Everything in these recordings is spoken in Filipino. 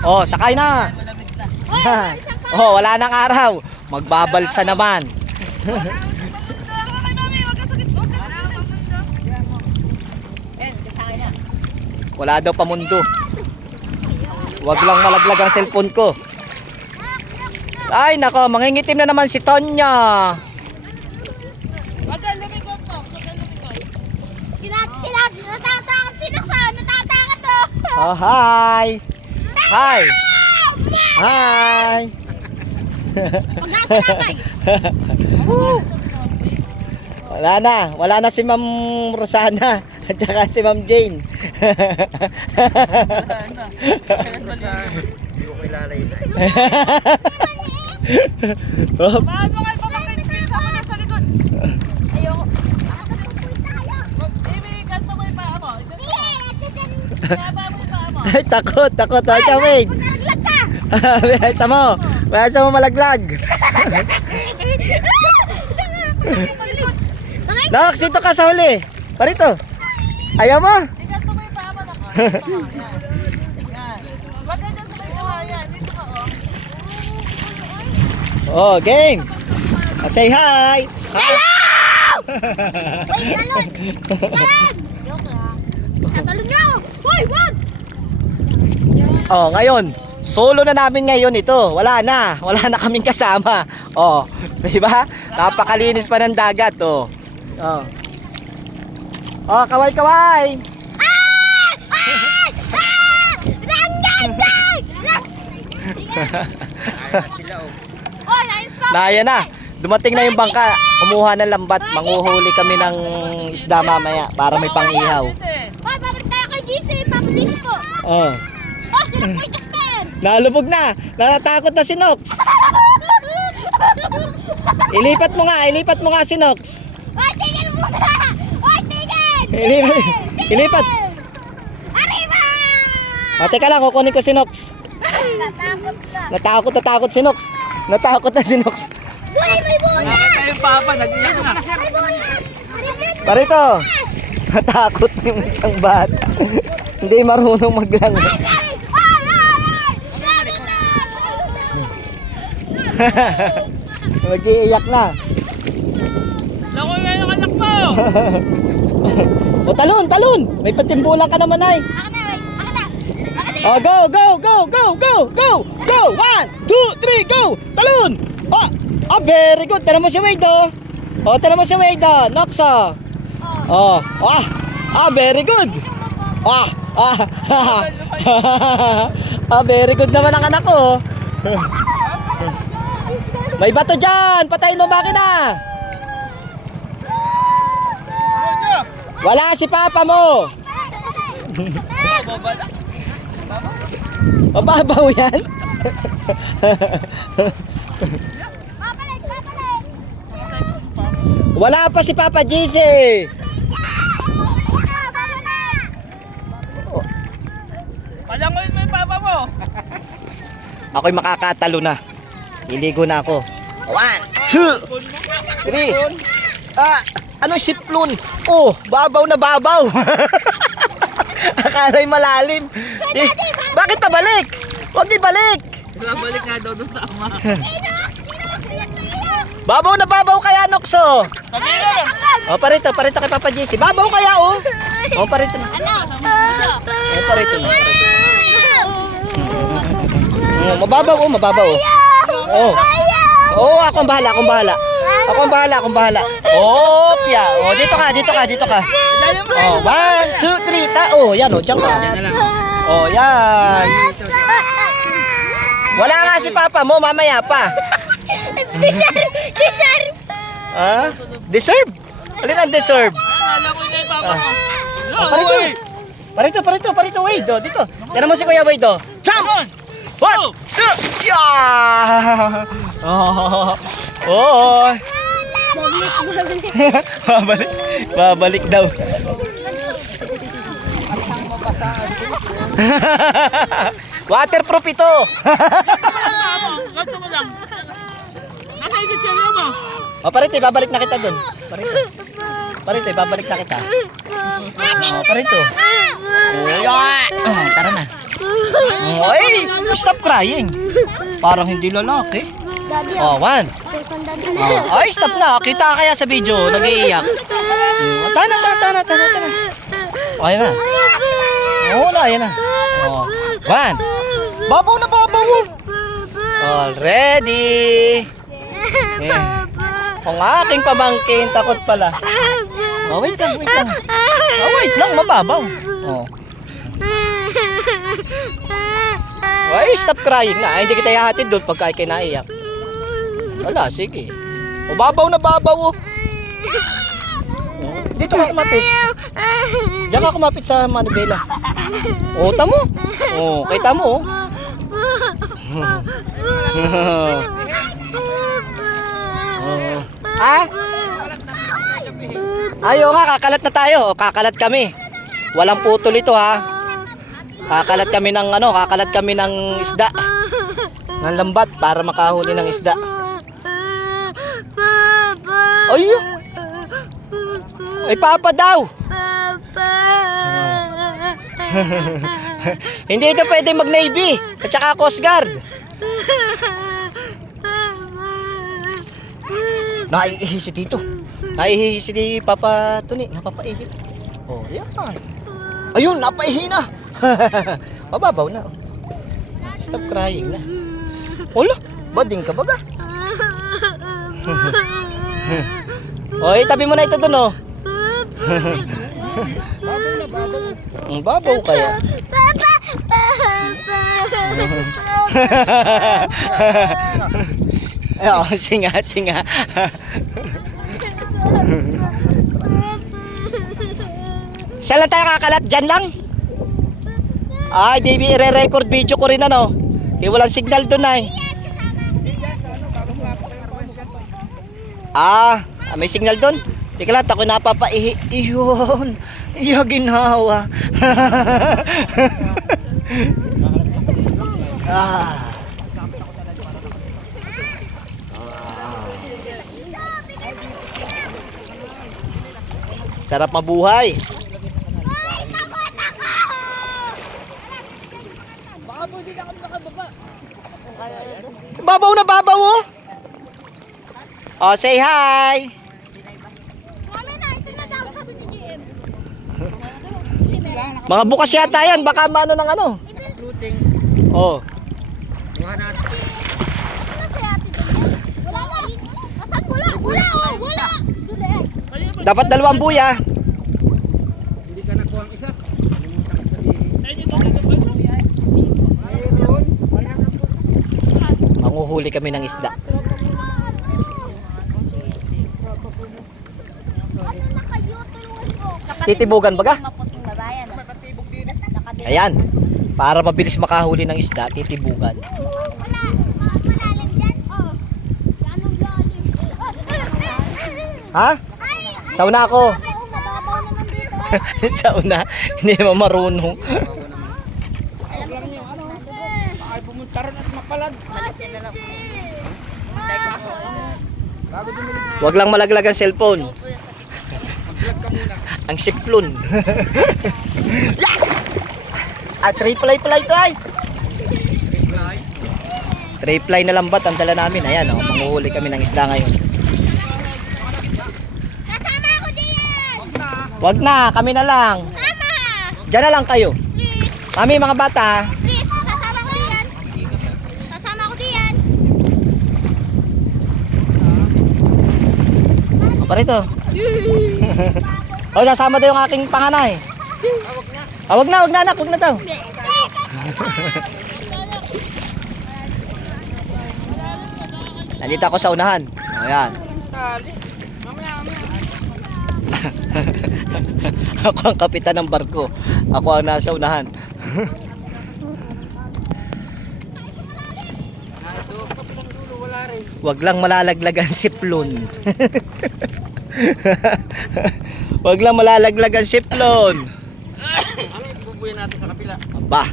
Oh, sakay na. Oh, wala nang araw. Magbabalsa naman. Wala daw pamundo. Wag lang malaglag ang cellphone ko. Ay, nako, mangingitim na naman si Tonya. Wag kang lumikot po. Wag kang lumikot. Kinat, kinat, natatakot si Nuksan, natatakot to. Oh, hi. Hi. Hi. Natay. Wala na. Wala na si Ma'am Rosana. At saka si Ma'am Jane. oh, Paano kayo papapit sa mga sa likod? Ayoko. Amy, kanto mo yung paa mo. Kanto mo. Mo yung paa mo. ay, takot, takot. Ay, wait. Pag nalaglag ka. Biasa mo. Biasa mo malaglag. Nox, dito ka sa huli. Parito. Ayaw mo? Ikanto mo yung mo. Yan. Yan. Wag ka dyan sa may kawayan. Dito ka, oh. Oh, game. Say hi. Hi. Wait, talon. Talon. Joke lang. Hoy, wag. Oh, ngayon, solo na namin ngayon ito. Wala na. Wala na kaming kasama. Oh, 'di ba? Napakalinis pa ng dagat, oh. Oh. Oh, kaway-kaway. Ah! Ah! Ah! Ranggan! Oh, nice pa. Na. Dumating na yung bangka. Kumuha ng lambat. Manguhuli kami ng isda mamaya para may pangihaw. Hoy, babalik tayo kay GC. Papulis ko. Oh. Yung Casper. Nalubog na. Natatakot na si Nox. Ilipat mo nga, ilipat mo nga si Nox. Hoy, tigil muna. Hoy, tigil. Ilipat. Ilipat. Arriba! O, teka lang, kukunin ko si Nox. Natakot. Natakot, natakot si Nox. Natakot na si Nox. Boy, may butas. Nakita yung papa. Nag-iyak na. May. Parito. Natakot yung isang bata. Hindi marunong maglangoy. Ay, ay, ay! Sabi na! Mag-iiyak na. Lako na yung anak mo. O, talon, talon. May patimbulan ka naman ay. Oh, go, go, go, go, go, go, go. One, two, three, go. Talon. Oh, oh, very good. Tara mo si Wade, oh. Oh, tara mo si Wade, oh. Noxo. Oh, ah, ah, very good. Ah, ah, ah, very good naman ang anak ko. May bato dyan. Patayin mo makina. Wala si papa mo. Mababaw yan. Wala pa si Papa JC. Palangoy mo yung papa mo. Ako'y makakatalo na. Iligo na ako. One, two, three. Ah, ano siplon? Oh, babaw na babaw. Akala'y malalim. Eh, bakit pabalik? Huwag ibalik. Balik nga daw doon sa ama. Babaw na babaw kaya. Sabi na. Oh, parito, parito kay Papa JC. Babaw kaya, oh. Oh, parito na. Ano? Oh, parito na, parito. Oh, mababaw, oh, mababaw, oh. Oh. Oo, oh, akong bahala, akong bahala. Akong bahala, akong bahala. Oh, pia. Oh, dito ka, dito ka, dito ka. Oh, one, two, three, ta. Oh, yan, oh, diyan ka. Oh, yan. Wala nga si Papa mo, mamaya pa. Deserve, deserve. Ah? Deserve? Alin ang deserve? Alam ko na yung papa mo. Oh, parito. Parito, parito, parito, Wade, oh, dito. Tira mo si Kuya Wade, oh. Jump! One, two, yeah! Oh, oh. babalik, babalik daw. Waterproof ito. Nasa yung chichirya mo. O, parito, babalik na kita dun. Parito. Parito, ibabalik na kita. Oh, parito. Oh, ah, tara na. Oy, stop crying. Parang hindi lalaki. Daddy, Oh, one. second daddy. Oh, ay, stop na. Kita kaya sa video, nag-iiyak. Oh, tana, tana, tana, tana, tana. Okay na. Oh, wala, yan na. Oh, one. Babaw na babaw. oh. Already. Yeah. Ang aking pamangkin, takot pala. Oh, wait lang, wait lang. Oh, wait lang, mababaw. Oh. Ay, stop crying na. Ay, hindi kita ihahatid doon pagka ikay naiyak. Wala, sige. O, babaw na babaw, oh. Dito ka kumapit. Diyan ka kumapit sa manubela. O, tamo. O, kay tamo, oh. Ah? Ayo nga, kakalat na tayo. Kakalat kami. Walang putol ito, ha. Kakalat kami ng ano, kakalat kami ng isda. Ng lambat para makahuli ng isda. Ay, ay papa daw. Hindi ito pwede mag-navy at saka coast guard. Naiihi si Tito. Naiihi si Papa Tuni. Napapaihi. Oh, yan. Ayun, napaihi na. Mababaw na. oh. Stop crying na. Wala, bading ka baga. Oy, tabi mo na ito dun oh. Ang babaw kaya. Ay, oh, singa, singa. Saan lang tayo kakalat? Diyan lang? Ay, di i-record video ko rin ano. Eh, walang signal doon ay. Ah, ah, may signal doon? Teka lang, ako napapaihi. Iyon. Iya ginawa. ah. Sarap mabuhay. Babaw na babaw oh. Oh, say hi. Mami na, ito na daw sabi ni GM. Mga bukas yata yan, baka maano ng ano. Oh. Si ate doon? Wala. Asan wala? Wala oh, wala. Duli ay. Dapat dalawang buya. Hindi ka nakuha ang isa. Manguhuli kami ng isda. Titibugan baga? Ayan. Para mabilis makahuli ng isda, titibugan. Ha? Sauna ako. Ay, mababaw naman dito. Sa una, hindi naman marunong. Alam mo ano? Ay pumunta ron at mapalag. Masin si. Bago dumili, Huwag lang malaglag ang cellphone. Ang siplon. At triple pala ito ay. Triple na lambat ang dala namin. Ayan, oh, manguhuli kami ng isda ngayon. Kasama ako diyan! Wag na, kami na lang. Sama! Diyan na lang kayo. Kami mga bata. Please, sasama ko diyan! Sasama ko diyan! O, parito. o, sasama daw yung aking panganay. Ah, wag na, wag na anak, wag na daw. Nandito ako sa unahan. Ayan. Ako ang kapitan ng barko. Ako ang nasa unahan. wag lang malalaglag ang siplon wag lang malalaglag ang siplon ano bubuya natin sa kapila? Ba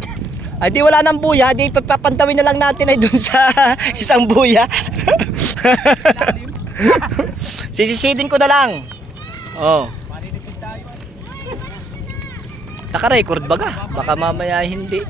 ay di wala nang buya. Di papapantawin na lang natin ay dun sa isang buya. Sisisidin ko na lang. Oh. Naka record baga baka mamaya hindi.